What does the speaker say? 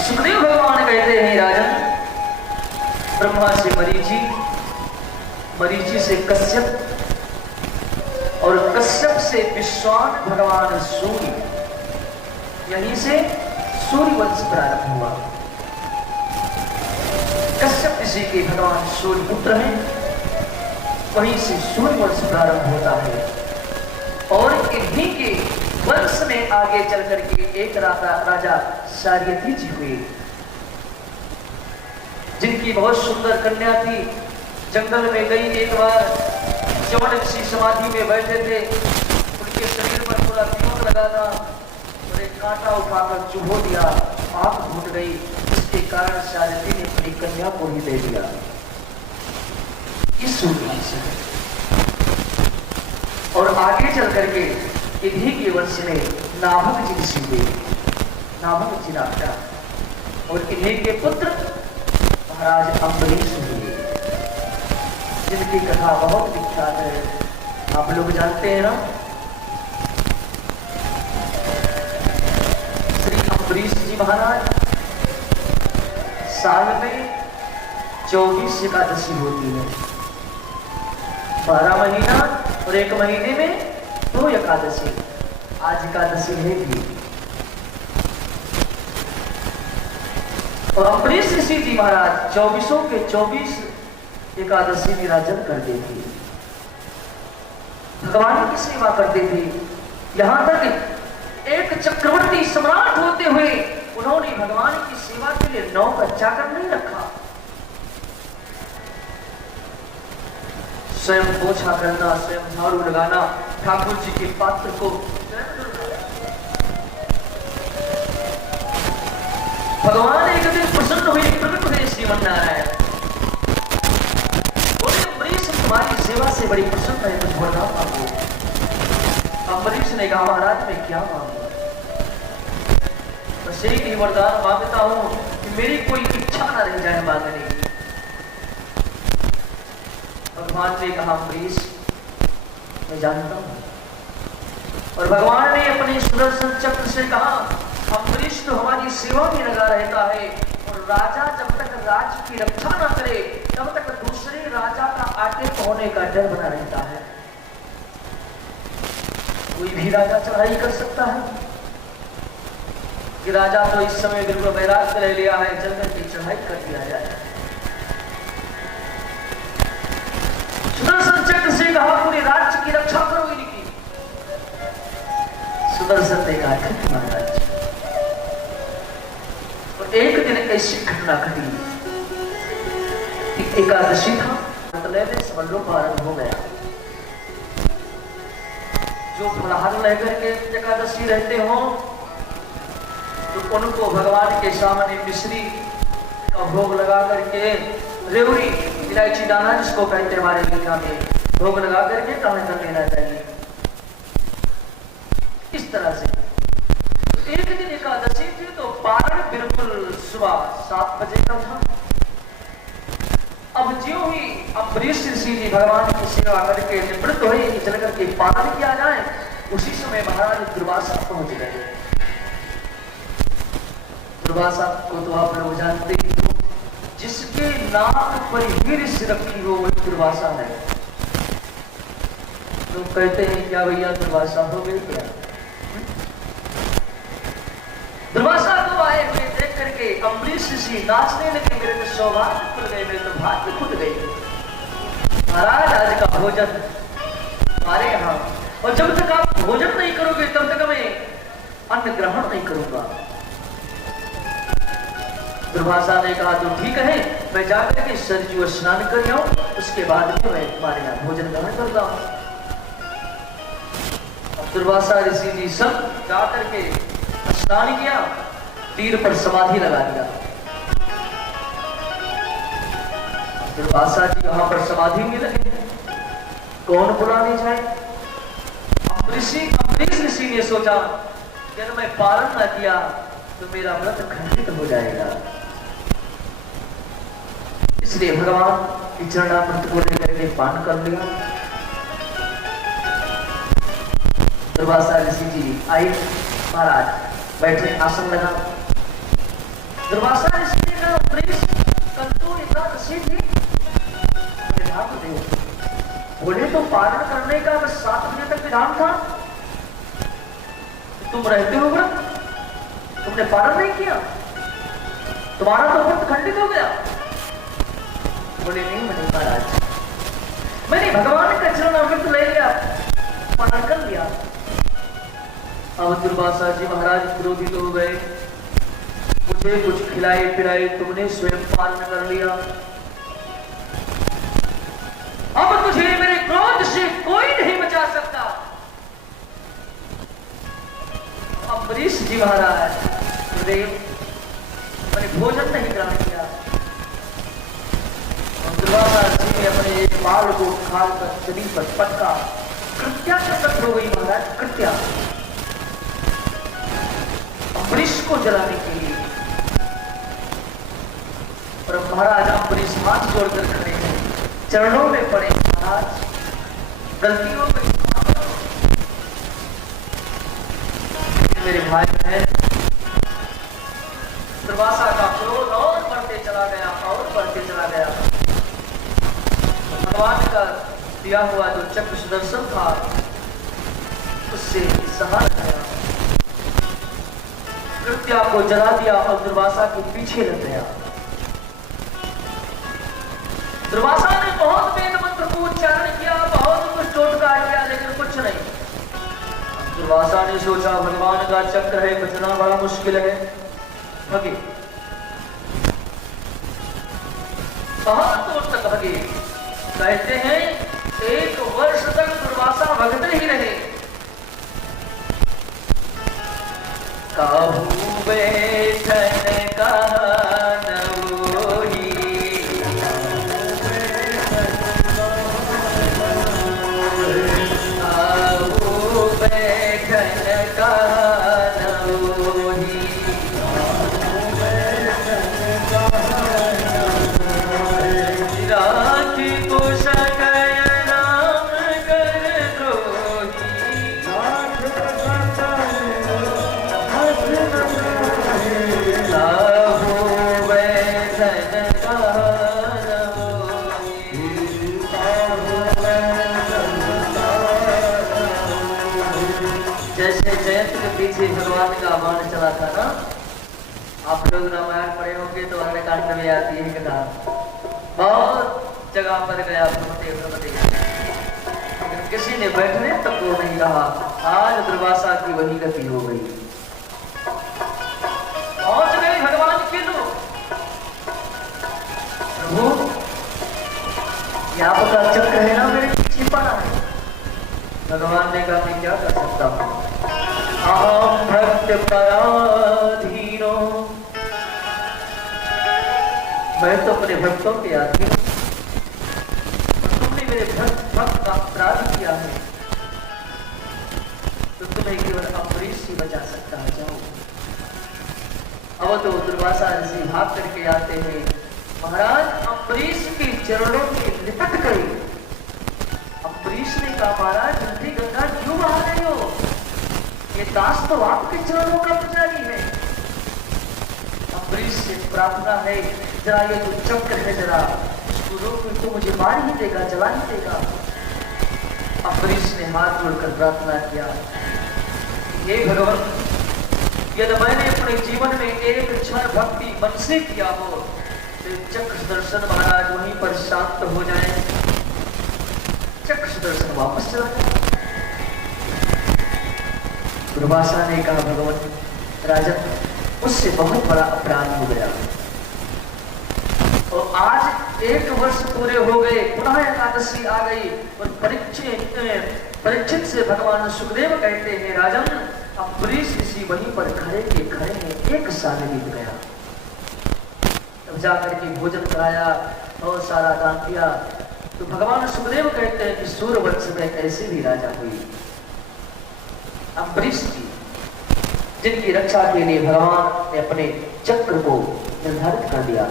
सुखदेव भगवान कहते हैं राजन, ब्रह्मा से मरीचि, मरीचि से कश्यप और कश्यप से विश्वान भगवान सूर्य, यहीं से सूर्य वंश प्रारंभ हुआ। कश्यप ऋषि के भगवान सूर्य पुत्र हैं, वहीं से सूर्य वंश प्रारंभ होता है। और इन्हीं के वंश में आगे चल करके एक राजा सारियती जी हुए, जिनकी बहुत सुंदर कन्या थी। जंगल में गई एक बार, च्यवन ऋषि समाधि में बैठे थे, उनके शरीर पर थोड़ा वियोग लगा था और एक कांटा उठाकर चुभो दिया, आंख फूट गई। इसके कारण सारियती ने अपनी कन्या को ही दे दिया। इस वंश और आगे चल करके इन्हीं के वंश में नाभग जी ऋषि हुए, नाभग जी राजा, और इन्हीं के पुत्र महाराज अम्बरीश हुए, जिनकी कथा बहुत विख्यात है, आप लोग जानते हैं ना। श्री अम्बरीश जी महाराज साल में 24 एकादशी होती है, 12 महीना और 1 महीने में 2 एकादशी। आज एकादशी है भी। और अम्बरीश ऋषि जी महाराज 24 के 24 एकादशी निराजन करते थे, भगवान की सेवा करते थे। यहां तक एक चक्रवर्ती सम्राट होते हुए उन्होंने भगवान की सेवा के लिए नौकर चाकर नहीं रखा। स्वयं पोछा करना, स्वयं झाड़ू लगाना, ठाकुर जी के पात्र को भगवान एक दिन प्रसन्न हुए, प्रकट हुए श्रीमन्नारायण, बोले अम्बरीश तुम्हारी सेवा से बड़ी प्रसन्न है, कुछ वरदान मांगो। अम्बरीश ने कहा महाराज मैं क्या मांगू, बस एक ही वरदान मांगता हूं कि मेरी कोई इच्छा ना रह जाए मांगने की। भगवान ने कहा अम्बरीश मैं जानता हूं, और भगवान ने अपने सुदर्शन चक्र से कहा अम्बरीश तो हमारी सेवा में लगा रहता है, और राजा जब तक राज्य की रक्षा न करे तब तक दूसरे राजा का आगे होने का डर बना रहता है। कोई भी राजा चढ़ाई कर सकता है कि राजा तो इस समय बिल्कुल वैराग्य ले लिया है, जल की चढ़ाई कर दिया जाए। सुदर्शन चक्र से कहा पूरे राज्य की रक्षा करो इनकी। सुदर्शन ने कहा ठीक महाराज। तो एक दिन ऐसी घटना घटी, एकादशी था, समझ लो प्रारंभ हो गया। जो फलाहार लेकर के एकादशी रहते हो तो उनको भगवान के सामने मिश्री का भोग लगा करके, रेवड़ी इलायची दाना जिसको कहते हैं हमारे दुनिया में, भोग लगा करके ग्रहण कर लेना चाहिए। इस तरह से एक दिन एकादशी थी तो पारण बिल्कुल सुबह 7 बजे का था। अब ज्यों ही अम्बरीश ऋषि जी भगवान की सेवा करके निवृत्त हुए कि चल करके पारण किया जाए, उसी समय महाराज दुर्वासा पहुंच गए। दुर्वासा को तो आप लोग जानते ही हो, जिसके नाक पर हीर रखी हो वही दुर्वासा है। लोग तो कहते हैं क्या भैया दुर्वासा हो गई क्या? दुर्वासा को आए हुए देख करके अम्बरीश ऋषि नाचने लगे, मेरे तो सौभाग्य खुल गए, मेरे तो भाग्य खुल गई। महाराज आज का भोजन हमारे यहाँ, और जब तक आप भोजन नहीं करोगे तब तक मैं अन्न ग्रहण नहीं करूंगा। दुर्वासा ने कहा तो ठीक है, मैं जाकर के सरजू स्नान कर जाऊं, उसके बाद में मैं तुम्हारे यहाँ भोजन ग्रहण करता हूं। दुर्वासा ऋषि जी सब जाकर के स्नान किया, तीर पर समाधि लगा दिया। दुर्वासा जी वहां पर समाधि में लगे, कौन बुलाने जाए? अम्बरीश ऋषि ने सोचा यदि मैं पारण न किया तो मेरा व्रत खंडित हो जाएगा, इसलिए भगवान की चरणामृत को लेकर के पान कर लिया। दुर्वासा ऋषि जी आए, महाराज बैठे, आसन लगा, दुर्वासा ऋषि ने कहा अम्बरीश कल तो एकादशी थी, विधान दे बोले तो पारण करने का बस 7 बजे तक विधान था, तुम रहते हो व्रत, तुमने पारण नहीं किया, तुम्हारा तो व्रत खंडित हो गया। बोले नहीं मैंने महाराज, मैंने भगवान का चरण अमृत ले लिया, पारण कर लिया। अब दुर्वासा जी महाराज क्रोधित हो गए, मुझे कुछ खिलाए पिलाए, तुमने स्वयं पालन कर लिया, अब तुझे मेरे क्रोध से कोई नहीं बचा सकता। अम्बरीश जी महाराज मैंने भोजन नहीं ग्रहण किया। दुर्वासा जी ने अपने एक बाल को उखाड़ कर शरीर पर पटका, कृत्या प्रकट हो गई महाराज, कृत्या अम्बरीश को जलाने के लिए। और महाराज अम्बरीश हाथ जोड़कर खड़े हैं, चरणों में पड़े, महाराज गलती हो गई, मेरे भाई बहन। दुर्वासा का क्रोध और बढ़ते चला गया और बढ़ते चला गया। भगवान का दिया हुआ जो चक्र सुदर्शन था उससे सहा गया, कृत्या को जला दिया और दुर्वासा के पीछे लग गया। दुर्वासा ने बहुत वेद मंत्र को उच्चारण किया, बहुत कुछ टोटका किया, लेकिन कुछ नहीं। दुर्वासा ने सोचा भगवान का चक्र है, बचना बड़ा मुश्किल है। भगे बहुत दूर तक भगे, कहते हैं 1 वर्ष तक दुर्वासा भगते ही रहे। काहू बैठन का भगवान का बाण चला था ना, आप लोग रामायण पढ़े होंगे तो अरण्यकांड में आती है कथा, बहुत जगह पर गया लेकिन किसी ने बैठने तक को नहीं रहा। आज दुर्वासा की वही गति हो गई, पहुंच गए भगवान के लोग। प्रभु ये आपका चक्र है ना, मेरे पीछे पड़ा है। भगवान ने कहा मैं क्या कर सकता हूँ, अहम भक्त पराधीनो, मैं तो अपने भक्तों के अधीन, तुमने मेरे भक्त का अपराध किया है, तो तुम्हें केवल अम्बरीश ही बचा सकता है। जाओ। अब तो दुर्वासा ऋषि भाग करके आते हैं, महाराज अम्बरीश के चरणों में लिपट गए। अम्बरीश ने कहा महाराज जल्दी गंगा क्यों बहा रहे हो, ये दास तो आपके चरणों का पुजारी है। अम्बरीश से प्रार्थना है जरा ये जो चक्र है जरा इसको रोक, तो मुझे मार ही देगा, जला ही देगा। अम्बरीश ने हाथ जोड़कर प्रार्थना किया, हे भगवान यदि मैंने अपने जीवन में एक क्षण भक्ति मन से किया हो तो चक्र सुदर्शन महाराज वहीं पर शांत हो जाए, चक्र सुदर्शन वापस चला जाए। दुर्वासा ने कहा भगवान राजन उससे बहुत बड़ा अपराध हो गया, और आज 1 वर्ष पूरे हो गए, पुनः एकादशी आ गई। और परीक्षित से भगवान सुखदेव कहते हैं राजन अम्बरीश ऋषि वहीं पर खड़े के खड़े हैं, 1 साल बीत गया। तब जाकर के भोजन कराया और सारा दान दिया, तो भगवान सुखदेव कहते हैं कि सूर्यवंश में ऐसे भी राजा हुई। अम्बरीश जी जिनकी रक्षा के लिए भगवान ने अपने चक्र को निर्धारित कर दिया।